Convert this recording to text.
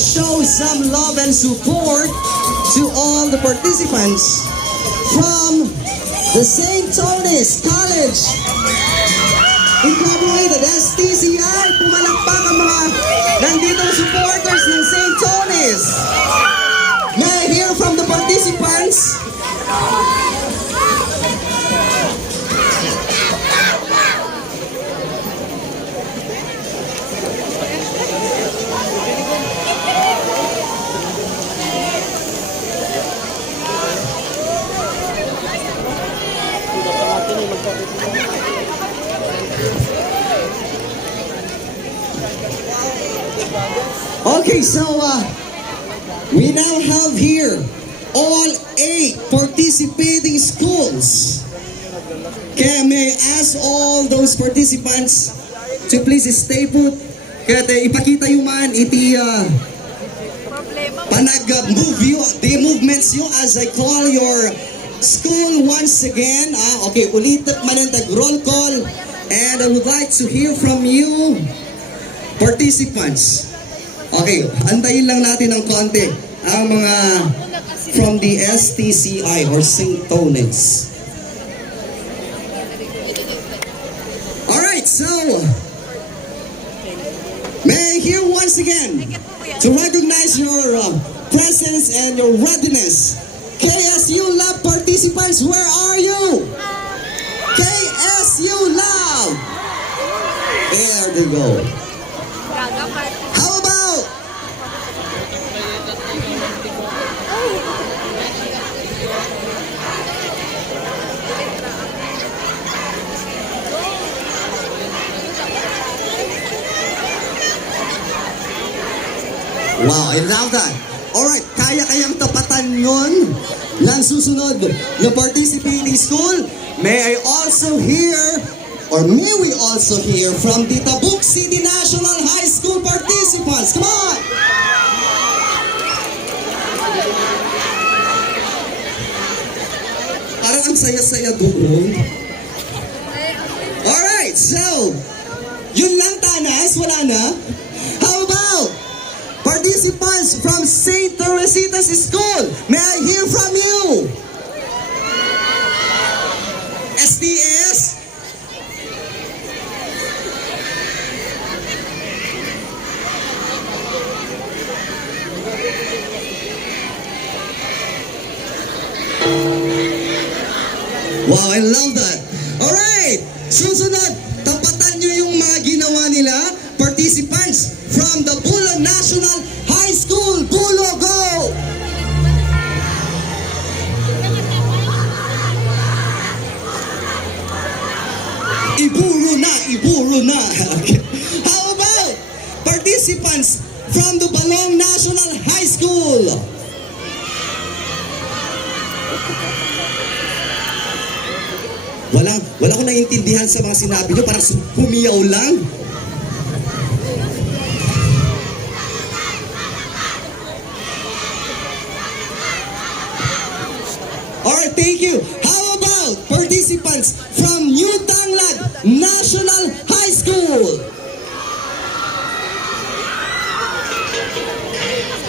show some love and support to all the participants from the St. Tony's College Incorporated, STCI. Pumalakpak ang mga nanditong supporters ng St. Tony's. May I hear from the participants? Okay, so we now have here all 8 participating schools. Kaya may I ask all those participants to please stay put. Kaya ipakita yung man iti panag-move you, the movements you as I call your school once again. Okay, ulit manantag roll call. And I would like to hear from you, participants. Okay, antayin lang natin ng konti ang mga from the STCI or St. Tony's. Alright, so may I hear once again to recognize your presence and your readiness. KSU Lab participants, where are you? KSU Lab! There they go. How about wow, I love that. Alright, kaya-kayang tapatan yun ng susunod na participating school. May I also hear, or may we also hear from the Tabuk City National High School participants? Come on! Parang ang saya-saya doon. Alright, so, yun lang tanas, wala na. How about participants from St. Teresita's School? May I hear from you? SDS? Wow, I love that. Alright, susunod, tapatan nyo yung mga ginawa nila, participants from the Bulo National High School. Bulo, go! Iburo na, iburo na. Okay. How about participants from the Balong National High School? Wala ko naiintindihan sa mga sinabi nyo, parang humiyaw lang. Alright, thank you. How about participants from New Tanglad National High School?